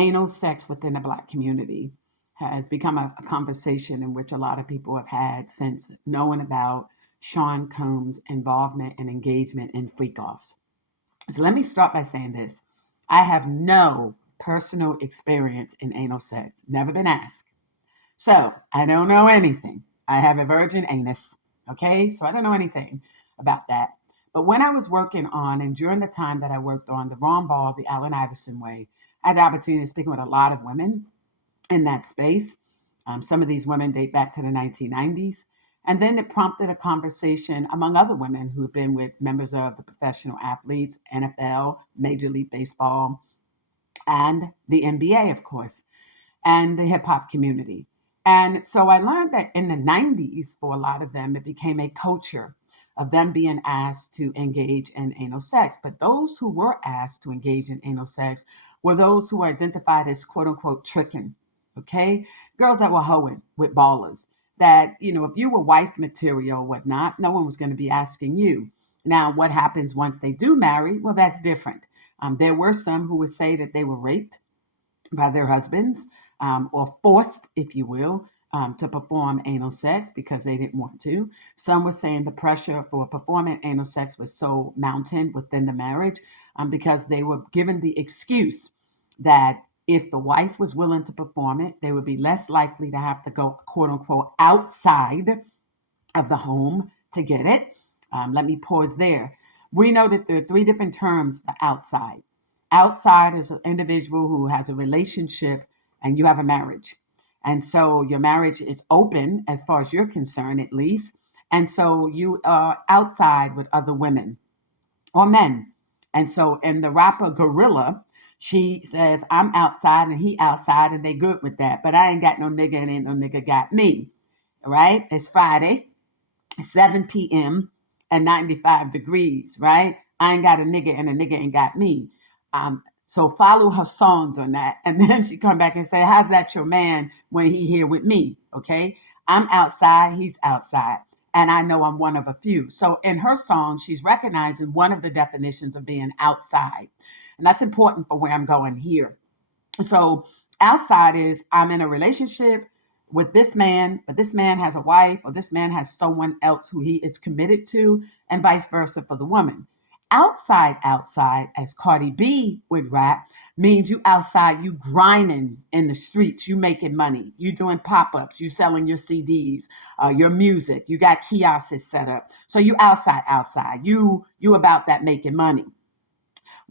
Anal sex within the Black community has become a conversation in which a lot of people have had since knowing about Sean Combs' involvement and engagement in freak offs. So let me start by saying this. I have no personal experience in anal sex, never been asked. So I don't know anything. I have a virgin anus. Okay, so I don't know anything about that. But when I was working on, and during the time that I worked on the Ron Ball, the Allen Iverson way, I had the opportunity to speak with a lot of women in that space. Some of these women date back to the 1990s. And then it prompted a conversation among other women who have been with members of the professional athletes, NFL, Major League Baseball, and the NBA, of course, and the hip hop community. And so I learned that in the 90s, for a lot of them, it became a culture of them being asked to engage in anal sex. But those who were asked to engage in anal sex were those who were identified as quote unquote tricking, okay? Girls that were hoeing with ballers. That, if you were wife material or whatnot, no one was going to be asking you. Now, what happens once they do marry? Well, that's different. There were some who would say that they were raped by their husbands, or forced, if you will, to perform anal sex because they didn't want to. Some were saying the pressure for performing anal sex was so mounting within the marriage, because they were given the excuse that if the wife was willing to perform it, they would be less likely to have to go, quote unquote, outside of the home to get it. Let me pause there. We know that there are three different terms for outside. Outside is an individual who has a relationship and you have a marriage. And so your marriage is open as far as you're concerned, at least. And so you are outside with other women or men. And so in the rapper Gorilla, she says, I'm outside and he outside, and they good with that. But I ain't got no nigga and ain't no nigga got me. All right? It's Friday, 7 p.m. and 95 degrees, right? I ain't got a nigga and a nigga ain't got me. So follow her songs on that. And then she come back and say, how's that your man when he here with me? Okay. I'm outside, he's outside. And I know I'm one of a few. So in her song, she's recognizing one of the definitions of being outside. And that's important for where I'm going here. So outside is I'm in a relationship with this man, but this man has a wife, or this man has someone else who he is committed to, and vice versa for the woman. Outside, as Cardi B would rap, means you outside, you grinding in the streets, you making money, you doing pop-ups, you selling your CDs, your music, you got kiosks set up. So you outside, you about that making money.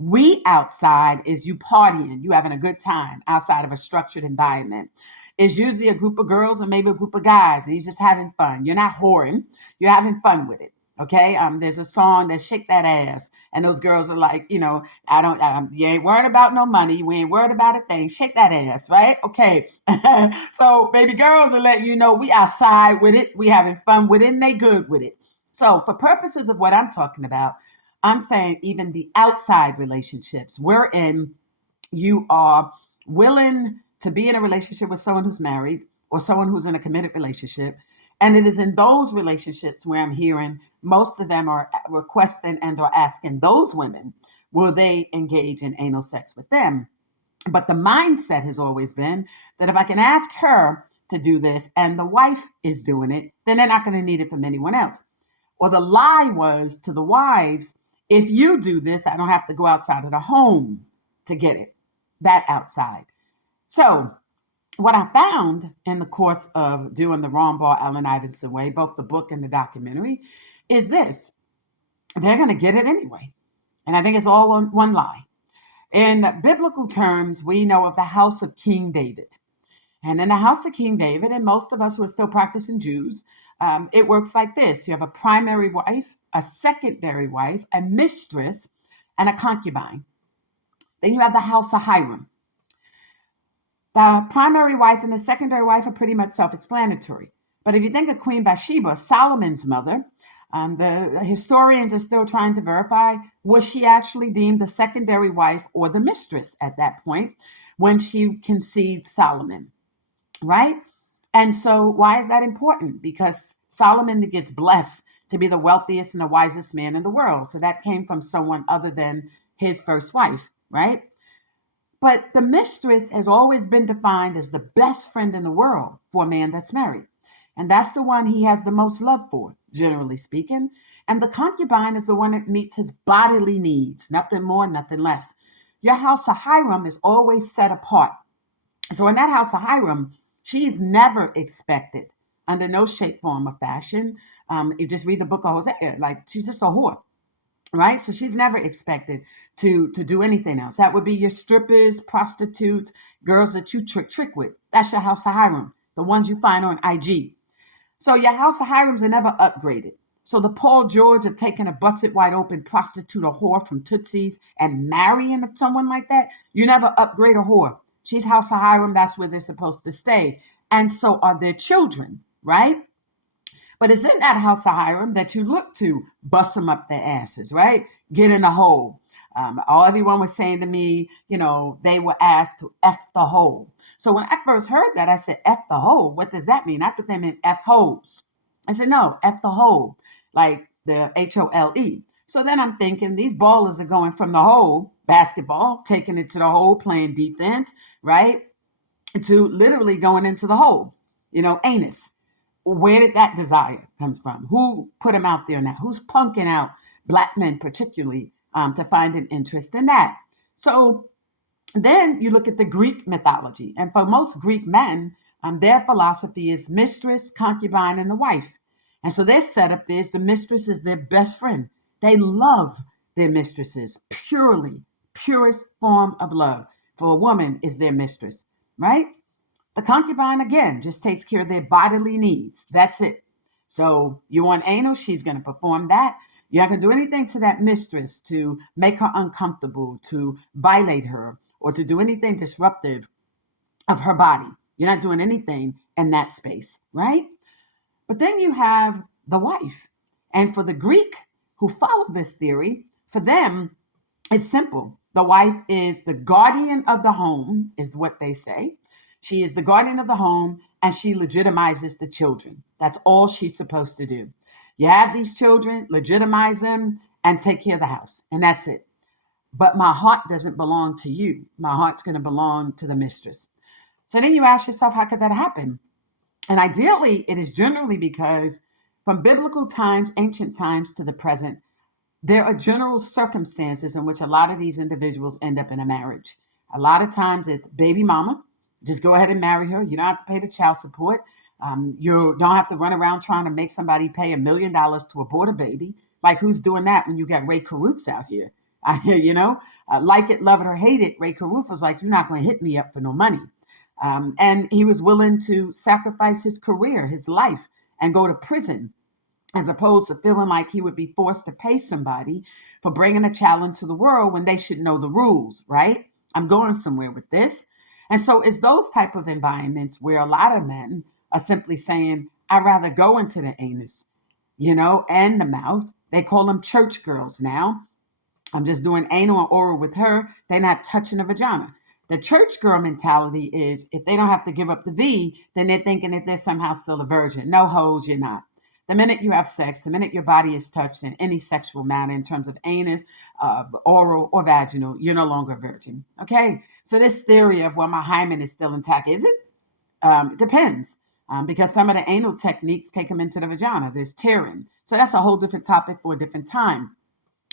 We outside is you partying, you having a good time outside of a structured environment. It's usually a group of girls or maybe a group of guys, and you're just having fun. You're not whoring, you're having fun with it. Okay, there's a song that shake that ass, and those girls are like, I don't, you ain't worried about no money, we ain't worried about a thing. Shake that ass, right? Okay, so baby girls are letting you know we outside with it, we having fun with it, and they good with it. So for purposes of what I'm talking about, I'm saying even the outside relationships we're in, you are willing to be in a relationship with someone who's married or someone who's in a committed relationship. And it is in those relationships where I'm hearing most of them are requesting and are asking those women, will they engage in anal sex with them? But the mindset has always been that if I can ask her to do this and the wife is doing it, then they're not going to need it from anyone else. Or the lie was to the wives, if you do this, I don't have to go outside of the home to get it. That outside. So what I found in the course of doing the Ron Ball, Allen Iverson way, both the book and the documentary, is this. They're going to get it anyway. And I think it's all one lie. In biblical terms, we know of the house of King David. And in the house of King David, and most of us who are still practicing Jews, it works like this. You have a primary wife, a secondary wife, a mistress, and a concubine. Then you have the house of Hiram. The primary wife and the secondary wife are pretty much self-explanatory. But if you think of Queen Bathsheba, Solomon's mother, the historians are still trying to verify, was she actually deemed the secondary wife or the mistress at that point when she conceived Solomon, right? And so why is that important? Because Solomon gets blessed to be the wealthiest and the wisest man in the world. So that came from someone other than his first wife, right? But the mistress has always been defined as the best friend in the world for a man that's married. And that's the one he has the most love for, generally speaking. And the concubine is the one that meets his bodily needs, nothing more, nothing less. Your house of Hiram is always set apart. So in that house of Hiram, she's never expected, under no shape, form, or fashion. You just read the book of Hosea, like she's just a whore, right? So she's never expected to do anything else. That would be your strippers, prostitutes, girls that you trick with. That's your house of Hiram, the ones you find on IG. So your house of Hiram's are never upgraded. So the Paul George of taking a busted wide open prostitute or whore from Tootsie's and marrying someone like that, you never upgrade a whore. She's house of Hiram, that's where they're supposed to stay. And so are their children, right? But it's in that house of Hiram that you look to bust them up their asses, right? Get in a hole. All everyone was saying to me, they were asked to F the hole. So when I first heard that, I said, F the hole? What does that mean? I thought they meant F holes. I said, no, F the hole, like the HOLE. So then I'm thinking these ballers are going from the hole, basketball, taking it to the hole, playing defense, right? To literally going into the hole, anus. Where did that desire comes from? Who put him out there now? Who's punking out black men particularly to find an interest in that? So then you look at the Greek mythology, and for most Greek men, their philosophy is mistress, concubine, and the wife. And so their setup is the mistress is their best friend. They love their mistresses purely, purest form of love for a woman is their mistress, right? The concubine, again, just takes care of their bodily needs. That's it. So you want anal, she's going to perform that. You're not going to do anything to that mistress to make her uncomfortable, to violate her, or to do anything disruptive of her body. You're not doing anything in that space, right? But then you have the wife. And for the Greek who follow this theory, for them, it's simple. The wife is the guardian of the home, is what they say. She is the guardian of the home and she legitimizes the children. That's all she's supposed to do. You have these children, legitimize them, and take care of the house. And that's it. But my heart doesn't belong to you. My heart's going to belong to the mistress. So then you ask yourself, how could that happen? And ideally, it is generally because from biblical times, ancient times to the present, there are general circumstances in which a lot of these individuals end up in a marriage. A lot of times it's baby mama. Just go ahead and marry her. You don't have to pay the child support. You don't have to run around trying to make somebody pay $1 million to abort a baby. Like who's doing that when you got Ray Caruth's out here? Like it, love it, or hate it, Ray Caruth was like, you're not going to hit me up for no money. And he was willing to sacrifice his career, his life, and go to prison as opposed to feeling like he would be forced to pay somebody for bringing a child into the world when they should know the rules, right? I'm going somewhere with this. And so it's those type of environments where a lot of men are simply saying, I'd rather go into the anus, and the mouth. They call them church girls now. I'm just doing anal and oral with her. They're not touching the vagina. The church girl mentality is if they don't have to give up the V, then they're thinking that they're somehow still a virgin. No hoes, you're not. The minute you have sex, the minute your body is touched in any sexual manner in terms of anus, oral, or vaginal, you're no longer a virgin. Okay? So this theory of, well, my hymen is still intact, is it? It depends. Because some of the anal techniques take them into the vagina. There's tearing. So that's a whole different topic for a different time.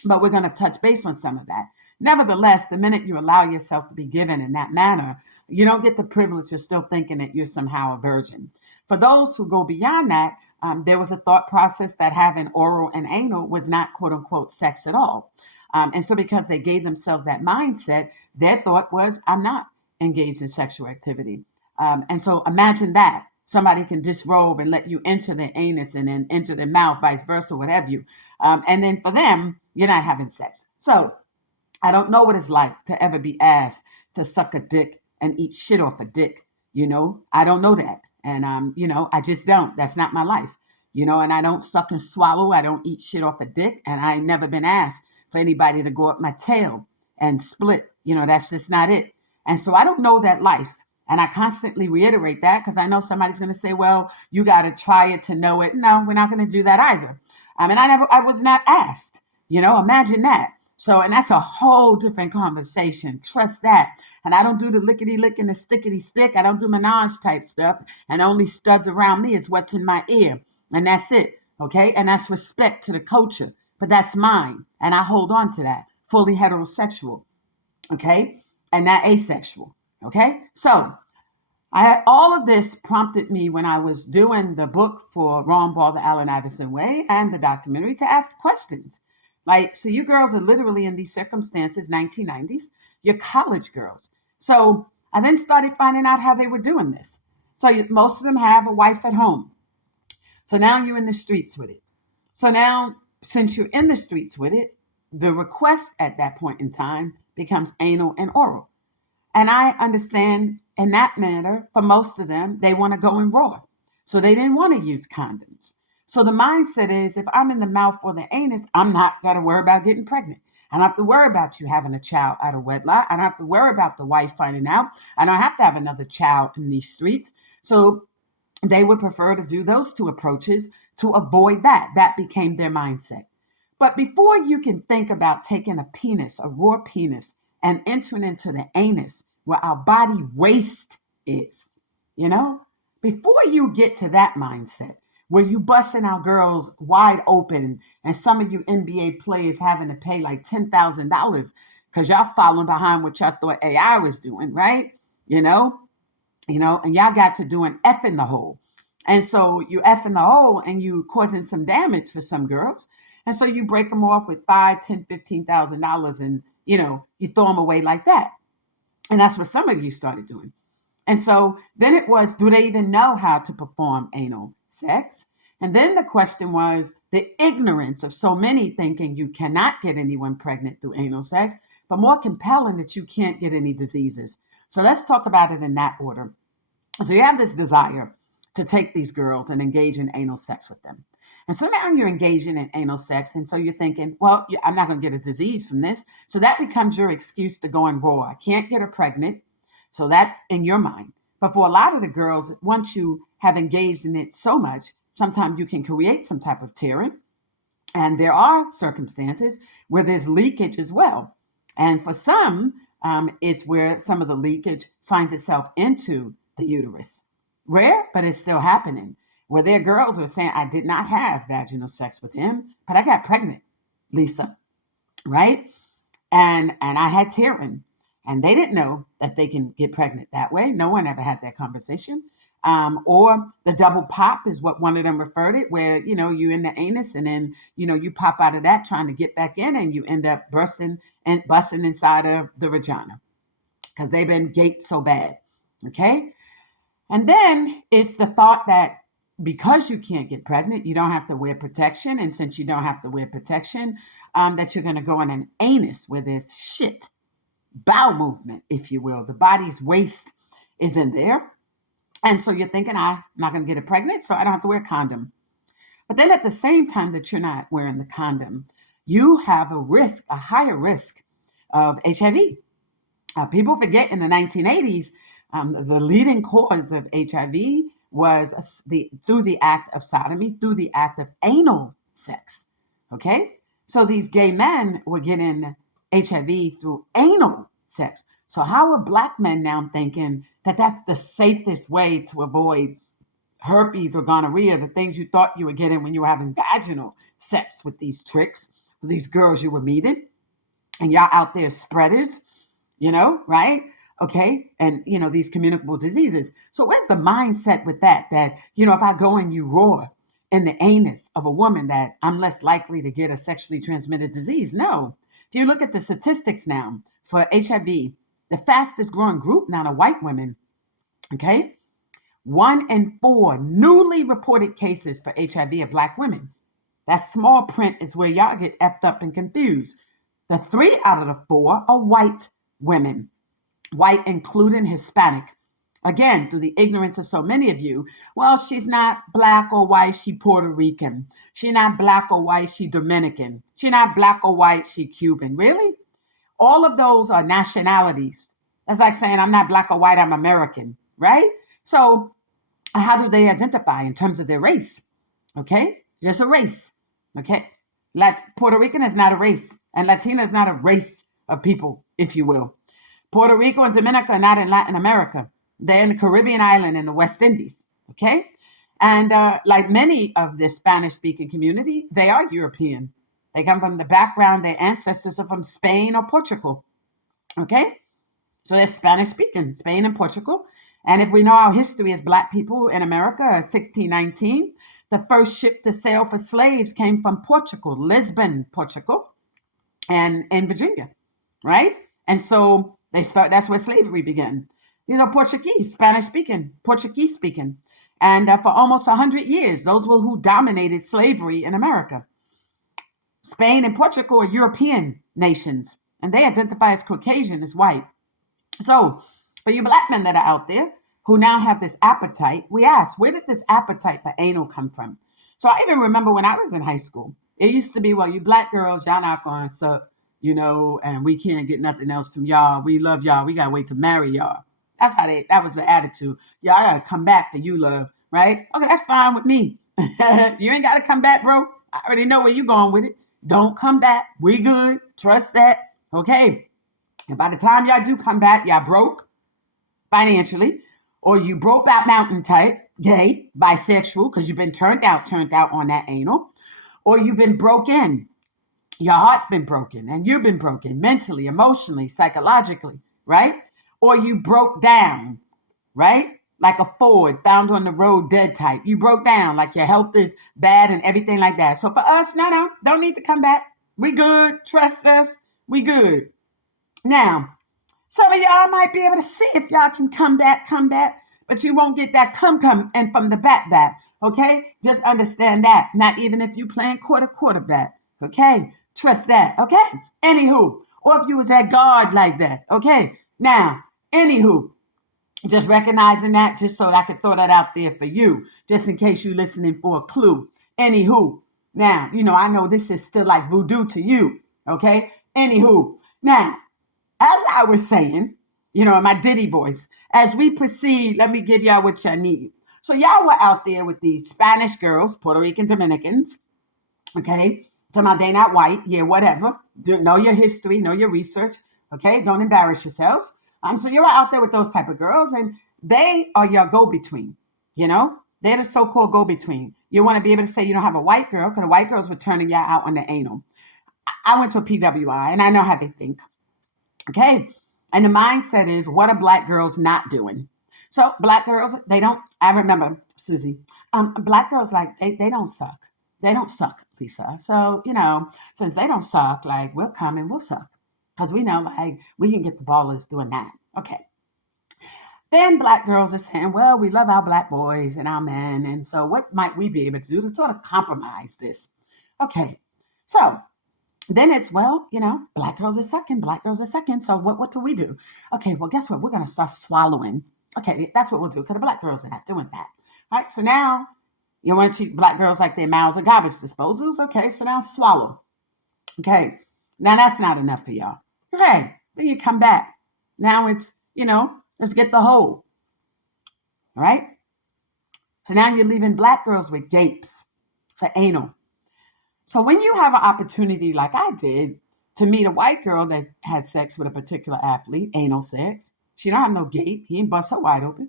But we're going to touch base on some of that. Nevertheless, the minute you allow yourself to be given in that manner, you don't get the privilege of still thinking that you're somehow a virgin. For those who go beyond that, there was a thought process that having oral and anal was not quote unquote sex at all. And so because they gave themselves that mindset, their thought was, I'm not engaged in sexual activity. And so imagine that. Somebody can disrobe and let you enter the anus and then enter the mouth, vice versa, what have you. And then for them, you're not having sex. So I don't know what it's like to ever be asked to suck a dick and eat shit off a dick. I don't know that. And, I just don't. That's not my life. And I don't suck and swallow. I don't eat shit off a dick. And I ain't never been asked for anybody to go up my tail and split. That's just not it. And so I don't know that life. And I constantly reiterate that because I know somebody's going to say, well, you got to try it to know it. No, we're not going to do that either. And I was not asked. Imagine that. So, and that's a whole different conversation. Trust that. And I don't do the lickety lick and the stickety stick. I don't do menage type stuff. And only studs around me is what's in my ear. And that's it. Okay. And that's respect to the culture. But that's mine. And I hold on to that. Fully heterosexual. Okay. And not asexual. Okay. So all of this prompted me when I was doing the book for Ron Ball, the Allen Iverson Way, and the documentary to ask questions. Like, so you girls are literally in these circumstances, 1990s, you're college girls. So I then started finding out how they were doing this. So most of them have a wife at home. So now you're in the streets with it. So now, since you're in the streets with it, the request at that point in time becomes anal and oral. And I understand in that manner, for most of them, they want to go in raw. So they didn't want to use condoms. So the mindset is if I'm in the mouth or the anus, I'm not going to worry about getting pregnant. I don't have to worry about you having a child out of wedlock. I don't have to worry about the wife finding out. I don't have to have another child in these streets. So they would prefer to do those two approaches to avoid that. That became their mindset. But before you can think about taking a penis, a raw penis, and entering into the anus where our body waste is, you know, before you get to that mindset where you busting our girls wide open and some of you NBA players having to pay like $10,000 because y'all following behind what y'all thought AI was doing, right? You know, and y'all got to doing F in the hole. And so you F in the hole and you causing some damage for some girls. And so you break them off with $5, $10, $15,000 and, you throw them away like that. And that's what some of you started doing. And so then it was, do they even know how to perform anal sex? And then the question was the ignorance of so many thinking you cannot get anyone pregnant through anal sex, but more compelling that you can't get any diseases. So let's talk about it in that order. So you have this desire to take these girls and engage in anal sex with them. And so now you're engaging in anal sex. And so you're thinking, well, I'm not going to get a disease from this. So that becomes your excuse to go in raw. I can't get her pregnant. So that in your mind. But for a lot of the girls, once you have engaged in it so much, sometimes you can create some type of tearing. And there are circumstances where there's leakage as well. And for some, it's where some of the leakage finds itself into the uterus. Rare, but it's still happening. Where their girls are saying, I did not have vaginal sex with him, but I got pregnant, Lisa, right? And I had tearing. And they didn't know that they can get pregnant that way. No one ever had that conversation. Or the double pop is what one of them referred it, where, you in the anus and then, you pop out of that trying to get back in and you end up bursting and busting inside of the vagina because they've been gaped so bad. Okay. And then it's the thought that because you can't get pregnant, you don't have to wear protection. And since you don't have to wear protection, that you're going to go in an anus where there's shit, bowel movement, if you will. The body's waste is in there. And so you're thinking, I'm not going to get it pregnant, so I don't have to wear a condom. But then at the same time that you're not wearing the condom, you have a higher risk of HIV. People forget in the 1980s, the leading cause of HIV was through the act of sodomy, through the act of anal sex. Okay? So these gay men were getting HIV through anal sex. So how are black men now thinking that that's the safest way to avoid herpes or gonorrhea, the things you thought you were getting when you were having vaginal sex with these tricks, with these girls you were meeting, and y'all out there spreaders, right? Okay. And, these communicable diseases. So where's the mindset with that, if I go and you roar in the anus of a woman that I'm less likely to get a sexually transmitted disease? No. If you look at the statistics now for HIV, the fastest growing group now are white women. Okay. 1 in 4 newly reported cases for HIV are black women. That small print is where y'all get effed up and confused. The 3 out of the 4 are white women. White, including Hispanic. Again, through the ignorance of so many of you, well, she's not black or white, she Puerto Rican. She's not black or white, she Dominican. She's not black or white, she Cuban. Really? All of those are nationalities. That's like saying I'm not black or white, I'm American, right? So how do they identify in terms of their race? Okay, there's a race. Okay, like Puerto Rican is not a race. And Latina is not a race of people, if you will. Puerto Rico and Dominica are not in Latin America. They're in the Caribbean island in the West Indies. Okay. And like many of the Spanish speaking community, they are European. They come from the background, their ancestors are from Spain or Portugal. Okay. So they're Spanish speaking, Spain and Portugal. And if we know our history as Black people in America, 1619, the first ship to sail for slaves came from Portugal, Lisbon, Portugal, and in Virginia, right? And so that's where slavery began. These are Portuguese, Spanish speaking, Portuguese speaking. And for almost 100 years, those were who dominated slavery in America. Spain and Portugal are European nations, and they identify as Caucasian, as white. So, for you Black men that are out there who now have this appetite, we ask, where did this appetite for anal come from? So, I even remember when I was in high school, it used to be, well, you Black girls, y'all not going to suck, and we can't get nothing else from y'all. We love y'all. We got to wait to marry y'all. That was the attitude. Y'all got to come back for you, love, right? Okay, that's fine with me. You ain't got to come back, bro. I already know where you're going with it. Don't come back. We good. Trust that. Okay. And by the time y'all do come back, y'all broke financially, or you broke that mountain type, gay, bisexual, because you've been turned out on that anal, or you've been broken. Your heart's been broken, and you've been broken mentally, emotionally, psychologically, right? Or you broke down, right? Like a Ford found on the road dead type. You broke down, like your health is bad and everything like that. So for us, no, don't need to come back. We good. Trust us. We good. Now, some of y'all might be able to see if y'all can come back, but you won't get that come and from the back. Okay? Just understand that. Not even if you playing quarterback. Okay? Trust that. Okay? Anywho, or if you was that guard like that. Okay? Now, anywho, just recognizing that, just so that I could throw that out there for you, just in case you're listening for a clue. Anywho, now, I know this is still like voodoo to you. Okay? Anywho, now, as I was saying, in my Diddy voice, as we proceed, let me give y'all what y'all need. So y'all were out there with these Spanish girls, Puerto Rican Dominicans, okay? Talking about they not white, yeah, whatever. Know your history, know your research, okay? Don't embarrass yourselves. So you're out there with those type of girls, and they are your go-between, They're the so-called go-between. You want to be able to say you don't have a white girl, because the white girls were turning y'all out on the anal. I went to a PWI, and I know how they think. Okay. And the mindset is, what are Black girls not doing? So Black girls, I remember, Susie, Black girls, like, they don't suck. They don't suck, Lisa. So, since they don't suck, like, we'll come and we'll suck. Because we know, like, we can get the ballers doing that. Okay. Then Black girls are saying, well, we love our Black boys and our men. And so what might we be able to do to sort of compromise this? Okay. So then it's, well, Black girls are sucking. So what do we do? Okay, well, guess what? We're going to start swallowing. Okay, that's what we'll do, because the Black girls are not doing that. All right, so now you want to treat Black girls like their mouths are garbage disposals. Okay, so now swallow. Okay, now that's not enough for y'all. Okay, then you come back. Now it's, let's get the whole. All right? So now you're leaving Black girls with gapes for anal. So when you have an opportunity like I did to meet a white girl that had sex with a particular athlete, anal sex, she don't have no gape. He ain't bust her wide open.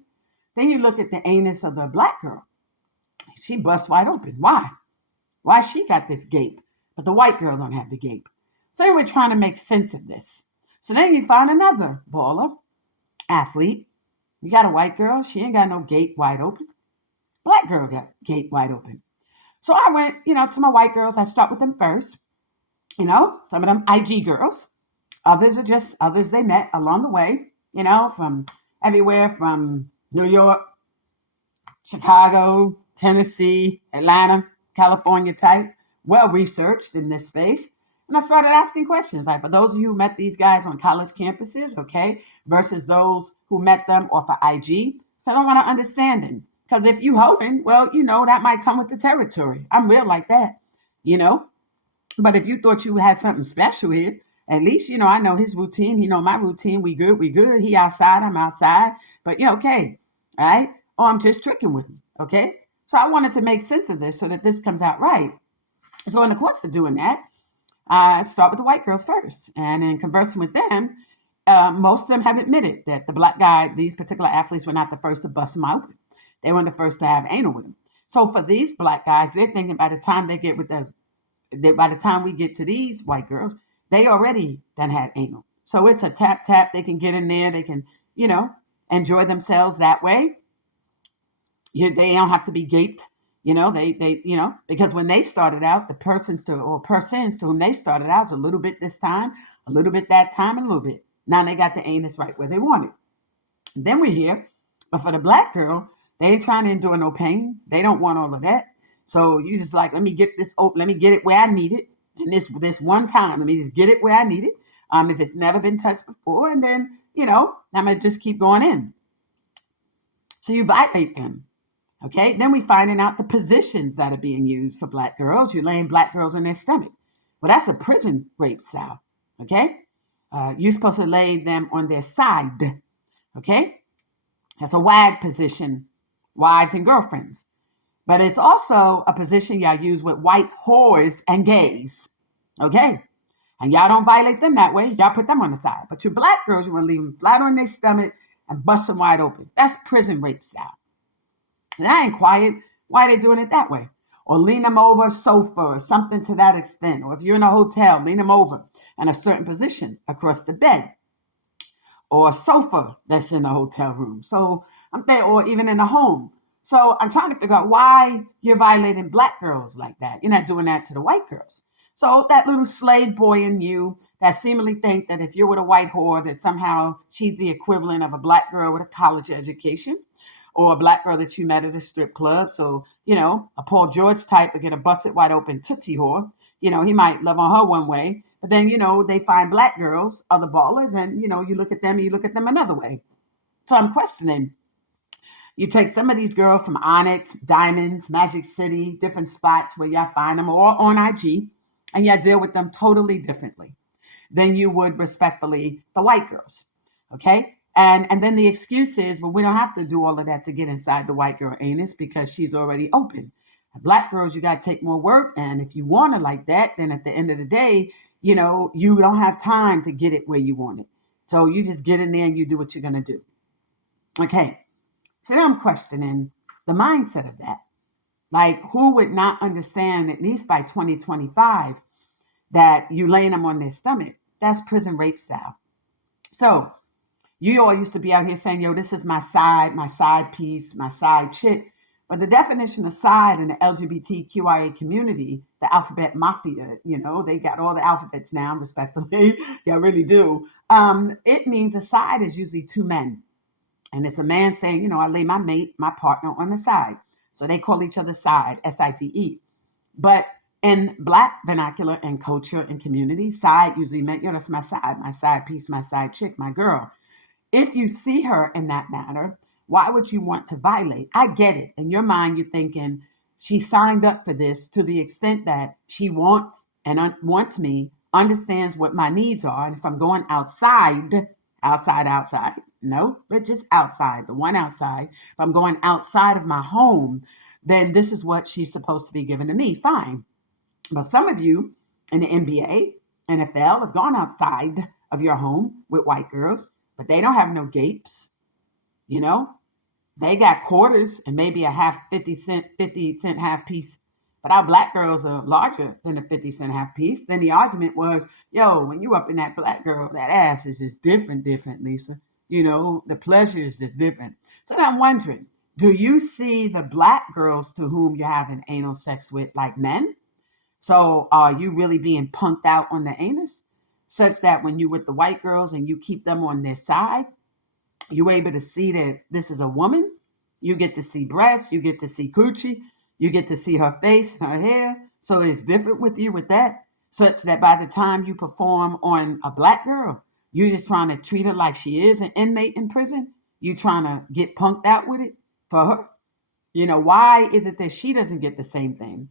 Then you look at the anus of the Black girl. She bust wide open. Why? Why she got this gape, but the white girl don't have the gape? So we're trying to make sense of this. So then you find another baller, athlete. You got a white girl. She ain't got no gape wide open. Black girl got gape wide open. So I went, to my white girls. I start with them first. Some of them IG girls. Others they met along the way, from everywhere from New York, Chicago, Tennessee, Atlanta, California type, well researched in this space. And I started asking questions like, for those of you who met these guys on college campuses, okay, versus those who met them off of IG, I don't want to understanding. Because if you holding, well, that might come with the territory. I'm real like that, But if you thought you had something special here, at least, I know his routine. He know my routine. We good. He outside. I'm outside. But, okay. All right. Oh, I'm just tricking with him. Okay. So I wanted to make sense of this so that this comes out right. So in the course of doing that, I start with the white girls first. And in conversing with them, most of them have admitted that the black guy, these particular athletes, were not the first to bust them out. They weren't the first to have anal with them. So for these black guys, they're thinking by the time they get with by the time we get to these white girls, they already done had anal. So it's a tap tap. They can get in there. They can, you know, enjoy themselves that way. They don't have to be gaped. Because when they started out, the persons to whom they started out was a little bit this time, a little bit that time, and a little bit. Now they got the anus right where they want it. Then we hear, but for the black girl, they ain't trying to endure no pain. They don't want all of that. So you just like, let me get this open, let me get it where I need it. And this one time, let me just get it where I need it. If it's never been touched before, and then, I'm gonna just keep going in. So you violate them. Okay, then we finding out the positions that are being used for black girls. You're laying black girls on their stomach. Well, that's a prison rape style. Okay, you're supposed to lay them on their side. Okay, that's a wag position, wives and girlfriends. But it's also a position y'all use with white whores and gays. Okay, and y'all don't violate them that way. Y'all put them on the side. But your black girls, you want to leave them flat on their stomach and bust them wide open. That's prison rape style. And I inquired why they're doing it that way. Or lean them over a sofa or something to that extent. Or if you're in a hotel, lean them over in a certain position across the bed. Or a sofa that's in a hotel room. So I'm there, or even in a home. So I'm trying to figure out why you're violating black girls like that. You're not doing that to the white girls. So that little slave boy in you that seemingly think that if you're with a white whore, that somehow she's the equivalent of a black girl with a college education, or a black girl that you met at a strip club. So, a Paul George type would get a busted wide open Tootsie whore. He might love on her one way, but then, they find black girls, other ballers, and, you look at them and you look at them another way. So I'm questioning. You take some of these girls from Onyx, Diamonds, Magic City, different spots where y'all find them, or on IG, and y'all deal with them totally differently than you would respectfully the white girls. Okay? And then the excuse is, well, we don't have to do all of that to get inside the white girl anus because she's already open. Black girls, you got to take more work. And if you want it like that, then at the end of the day, you don't have time to get it where you want it. So you just get in there and you do what you're going to do. Okay. So now I'm questioning the mindset of that. Like, who would not understand, at least by 2025, that you laying them on their stomach? That's prison rape style. So you all used to be out here saying, yo, this is my side piece, my side chick. But the definition of side in the LGBTQIA community, the alphabet mafia, they got all the alphabets now, respectfully. Yeah, really do. It means a side is usually two men. And it's a man saying, I lay my mate, my partner on the side. So they call each other side, SIDE. But in Black vernacular and culture and community, side usually meant, that's my side piece, my side chick, my girl. If you see her in that manner, why would you want to violate? I get it. In your mind, you're thinking she signed up for this to the extent that she wants me, understands what my needs are. And if I'm going outside, no, but just outside, the one outside. If I'm going outside of my home, then this is what she's supposed to be giving to me. Fine. But some of you in the NBA, NFL have gone outside of your home with white girls, but they don't have no gapes. They got quarters and maybe a 50 cent half piece. But our black girls are larger than a 50 cent half piece. Then the argument was, yo, when you up in that black girl, that ass is just different, Lisa. The pleasure is just different. So now I'm wondering, do you see the black girls to whom you're having anal sex with like men? So are you really being punked out on the anus? Such that when you with the white girls and you keep them on their side, you're able to see that this is a woman. You get to see breasts, you get to see coochie, you get to see her face, her hair. So it's different with you with that, such that by the time you perform on a black girl, you're just trying to treat her like she is an inmate in prison. You trying to get punked out with it for her. Why is it that she doesn't get the same thing?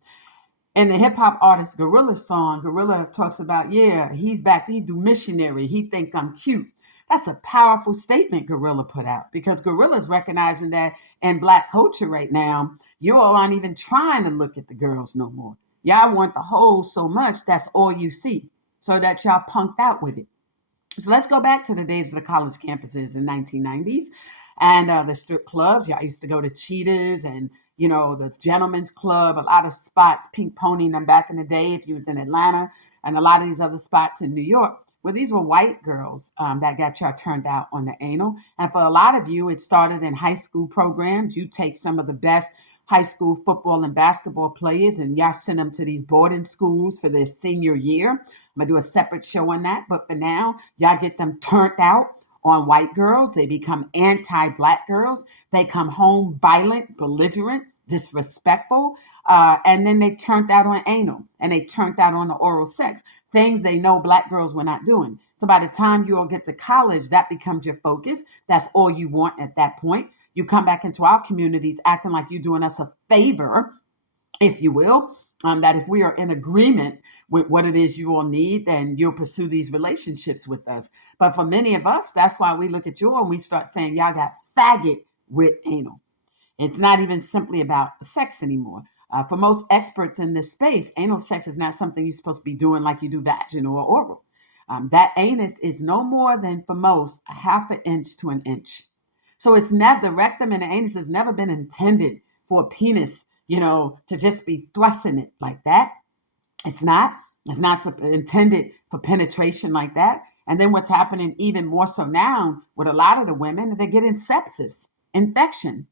And the hip hop artist Gorilla song, Gorilla talks about, yeah, he's back, he do missionary, he think I'm cute. That's a powerful statement Gorilla put out because Gorilla's recognizing that in black culture right now, you all aren't even trying to look at the girls no more. Y'all want the hole so much that's all you see, so that y'all punked out with it. So let's go back to the days of the college campuses in 1990s and the strip clubs. Yeah, I used to go to Cheetahs and the Gentlemen's Club, a lot of spots, Pink Pony, them back in the day. If you was in Atlanta, and a lot of these other spots in New York, where these were white girls that got y'all turned out on the anal. And for a lot of you, it started in high school programs. You take some of the best high school football and basketball players and y'all send them to these boarding schools for their senior year. I'm gonna do a separate show on that. But for now, y'all get them turned out on white girls. They become anti-black girls. They come home violent, belligerent, disrespectful, and then they turned out on anal and they turned out on the oral sex, things they know black girls were not doing. So by the time you all get to college, that becomes your focus. That's all you want at that point. You come back into our communities acting like you're doing us a favor, if you will, that if we are in agreement with what it is you all need, then you'll pursue these relationships with us. But for many of us, that's why we look at you and we start saying, y'all got faggot with anal. It's not even simply about sex anymore. For most experts in this space, anal sex is not something you're supposed to be doing like you do vaginal or oral. That anus is no more than, for most, a half an inch to an inch. So it's not, the rectum and the anus has never been intended for a penis, to just be thrusting it like that. It's not. It's not intended for penetration like that. And then what's happening even more so now with a lot of the women, they're getting sepsis, infection.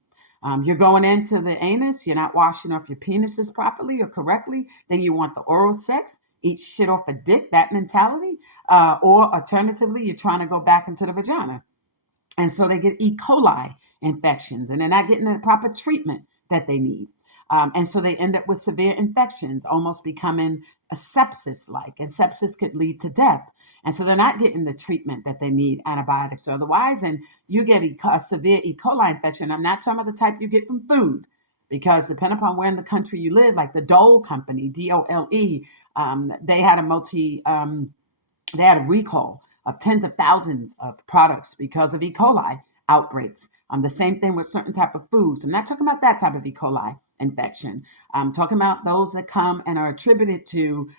You're going into the anus, you're not washing off your penises properly or correctly, then you want the oral sex, eat shit off a dick, that mentality. Or alternatively, you're trying to go back into the vagina. And so they get E. coli infections and they're not getting the proper treatment that they need. And so they end up with severe infections, almost becoming a sepsis like, and sepsis could lead to death. And so they're not getting the treatment that they need, antibiotics or otherwise. And you get a severe E. coli infection. I'm not talking about the type you get from food, because depending upon where in the country you live, like the Dole company, Dole, they had they had a recall of tens of thousands of products because of E. coli outbreaks. The same thing with certain type of foods. I'm not talking about that type of E. coli infection. I'm talking about those that come and are attributed to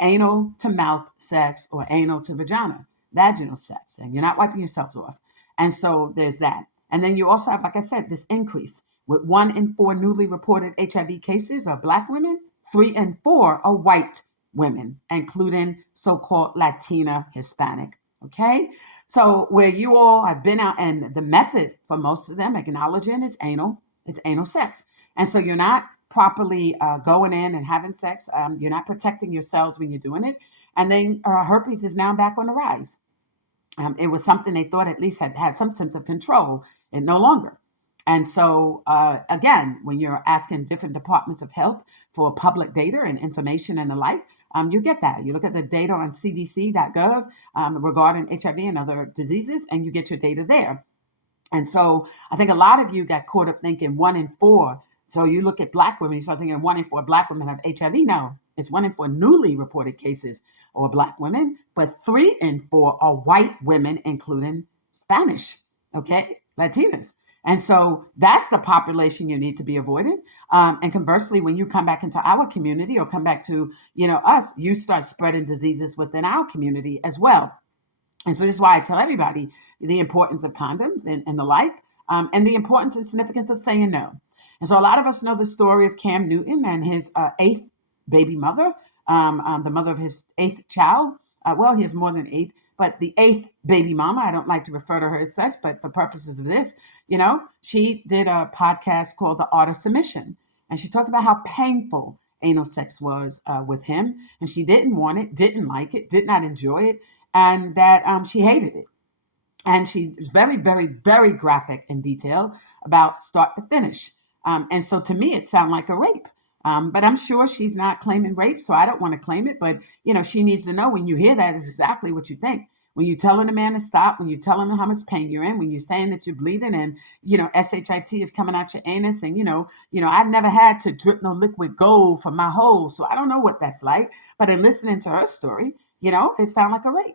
anal to mouth sex or anal to vagina, vaginal sex, and you're not wiping yourselves off. And so there's that. And then you also have, like I said, this increase with 1 in 4 newly reported HIV cases are Black women, 3 in 4 are white women, including so-called Latina, Hispanic. Okay, so where you all have been out, and the method for most of them acknowledging is anal, it's anal sex, and so you're not properly going in and having sex. You're not protecting yourselves when you're doing it, and then herpes is now back on the rise. It was something they thought at least had some sense of control, and no longer. And so, again, when you're asking different departments of health for public data and information and the like, you get that. You look at the data on cdc.gov regarding HIV and other diseases, and you get your data there. And so I think a lot of you got caught up thinking 1 in 4. So you look at Black women, you start thinking 1 in 4 Black women have HIV. No, it's 1 in 4 newly reported cases or Black women, but 3 in 4 are white women, including Spanish, okay, Latinas. And so that's the population you need to be avoiding. And conversely, when you come back into our community or come back to, us, you start spreading diseases within our community as well. And so this is why I tell everybody the importance of condoms and the like, and the importance and significance of saying no. And so a lot of us know the story of Cam Newton and his 8th baby mother, the mother of his 8th child. Well, he has more than 8, but the 8th baby mama, I don't like to refer to her as such, but for purposes of this, she did a podcast called The Art of Submission. And she talked about how painful anal sex was with him. And she didn't want it, didn't like it, did not enjoy it, and that she hated it. And she was very, very, very graphic and detailed about start to finish. And so to me, it sounded like a rape. But I'm sure she's not claiming rape, so I don't want to claim it. But, she needs to know when you hear that is exactly what you think. When you're telling a man to stop, when you're telling him how much pain you're in, when you're saying that you're bleeding and, SHIT is coming out your anus and, I've never had to drip no liquid gold from my hole, so I don't know what that's like. But in listening to her story, it sounded like a rape.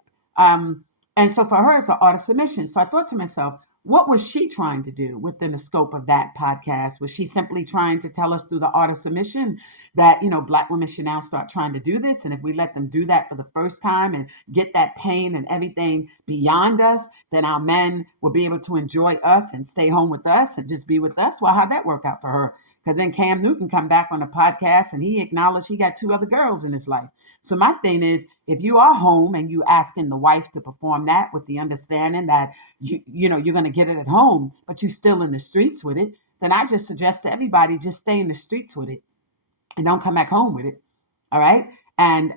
And so for her, it's an art of submission. So I thought to myself, What was she trying to do within the scope of that podcast? Was she simply trying to tell us through the art of submission that, Black women should now start trying to do this? And if we let them do that for the first time and get that pain and everything beyond us, then our men will be able to enjoy us and stay home with us and just be with us? Well, how'd that work out for her? Because then Cam Newton come back on the podcast and he acknowledged he got two other girls in his life. So my thing is, if you are home and you asking the wife to perform that with the understanding that you're going to get it at home, but you're still in the streets with it, then I just suggest to everybody just stay in the streets with it and don't come back home with it. All right. And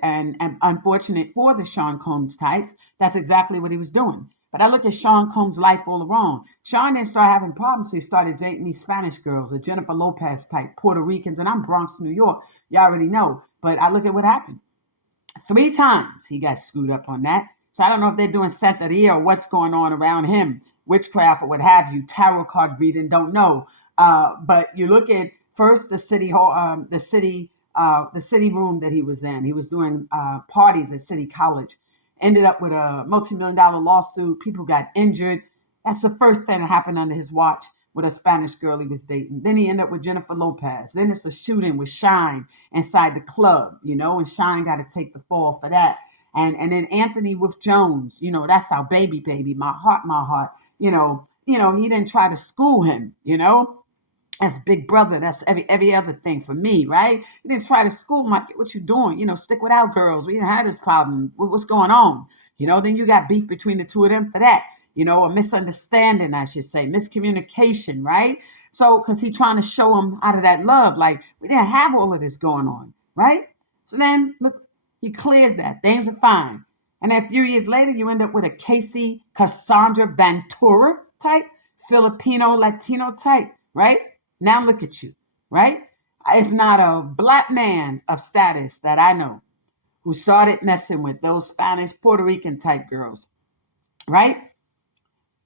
unfortunate for the Sean Combs types, that's exactly what he was doing. But I look at Sean Combs' life all wrong. Sean didn't start having problems, so he started dating these Spanish girls, the Jennifer Lopez type, Puerto Ricans, and I'm Bronx, New York. You already know. But I look at what happened. 3 times he got screwed up on that. So I don't know if they're doing Santeria or what's going on around him, witchcraft or what have you, tarot card reading, don't know. But you look at first the city hall, the city room that he was in. He was doing parties at City College. Ended up with a multi-million-dollar lawsuit. People got injured. That's the first thing that happened under his watch with a Spanish girl he was dating. Then he ended up with Jennifer Lopez. Then it's a shooting with Shine inside the club, and Shine got to take the fall for that. And then Anthony with Jones, that's our baby, my heart, my heart. He didn't try to school him, That's Big Brother. That's every other thing for me, right? You didn't try to school my what you doing? Stick with our girls. We didn't have this problem. What's going on? Then you got beef between the two of them for that. A misunderstanding, I should say, miscommunication, right? So, because he trying to show him out of that love, like we didn't have all of this going on, right? So then, look, he clears that. Things are fine. And then a few years later, you end up with a Casey Cassandra Ventura type, Filipino Latino type, right? Now look at you, right? It's not a Black man of status that I know who started messing with those Spanish Puerto Rican type girls, right?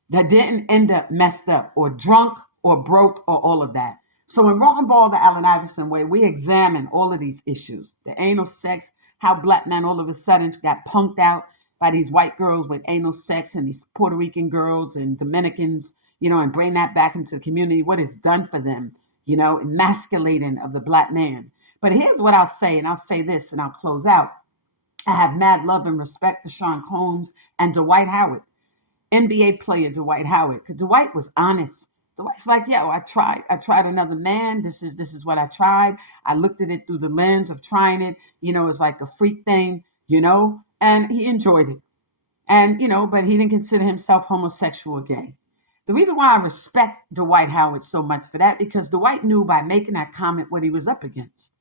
That didn't end up messed up or drunk or broke or all of that. So in Wrong Ball, the Allen Iverson way, we examine all of these issues. The anal sex, how Black men all of a sudden got punked out by these white girls with anal sex and these Puerto Rican girls and Dominicans, and bring that back into the community, what it's done for them, emasculating of the Black man. But here's what I'll say, and I'll say this and I'll close out. I have mad love and respect for Sean Combs and Dwight Howard, NBA player Dwight Howard, because Dwight was honest. Dwight's like, yo, I tried another man. This is what I tried. I looked at it through the lens of trying it. It's like a freak thing, and he enjoyed it. And, but he didn't consider himself homosexual or gay. The reason why I respect Dwight Howard so much for that, because Dwight knew by making that comment what he was up against.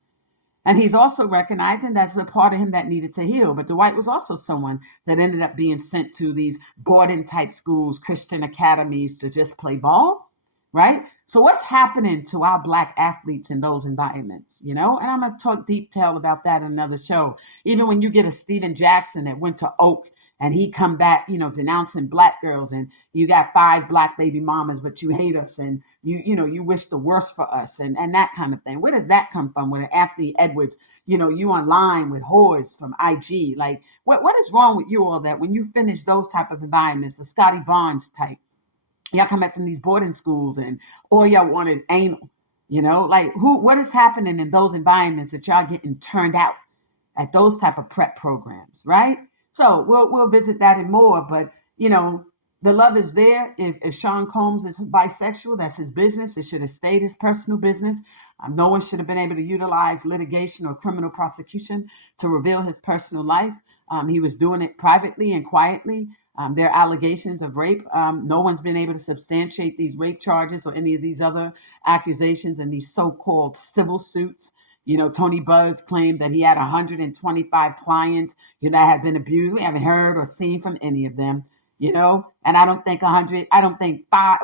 And he's also recognizing that's a part of him that needed to heal. But Dwight was also someone that ended up being sent to these boarding type schools, Christian academies to just play ball, right? So what's happening to our Black athletes in those environments, And I'm going to talk detail about that in another show. Even when you get a Steven Jackson that went to Oak and he come back, denouncing Black girls, and you got 5 Black baby mamas, but you hate us, and you wish the worst for us, and that kind of thing. Where does that come from? When Anthony Edwards, you online with whores from IG, like what is wrong with you all that when you finish those type of environments, the Scotty Barnes type, y'all come back from these boarding schools and all y'all wanted anal, like what is happening in those environments that y'all getting turned out at those type of prep programs, right? So we'll visit that and more, but the love is there. If Sean Combs is bisexual, that's his business. It should have stayed his personal business. No one should have been able to utilize litigation or criminal prosecution to reveal his personal life. He was doing it privately and quietly. There are allegations of rape. No one's been able to substantiate these rape charges or any of these other accusations in these so-called civil suits. Tony Buzz claimed that he had 125 clients, that had been abused. We haven't heard or seen from any of them, and I don't think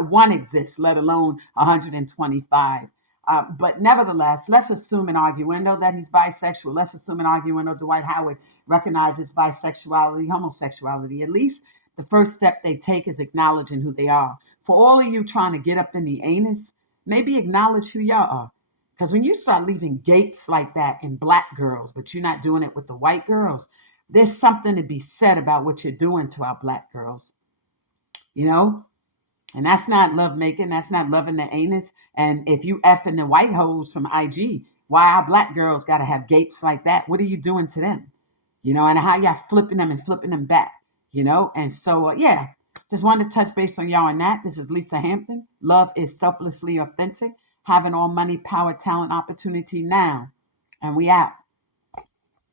one exists, let alone 125. But nevertheless, let's assume an arguendo that he's bisexual. Let's assume an arguendo Dwight Howard recognizes bisexuality, homosexuality. At least the first step they take is acknowledging who they are. For all of you trying to get up in the anus, maybe acknowledge who y'all are. Because when you start leaving gapes like that in Black girls, but you're not doing it with the white girls, there's something to be said about what you're doing to our Black girls. And that's not love making. That's not loving the anus. And if you effing the white hoes from IG, why our black girls got to have gapes like that? What are you doing to them? And how y'all flipping them and flipping them back, And so, yeah, just wanted to touch base on y'all on that. This is Lisa Hampton. Love is selflessly authentic. Having all money, power, talent, opportunity now. And we out.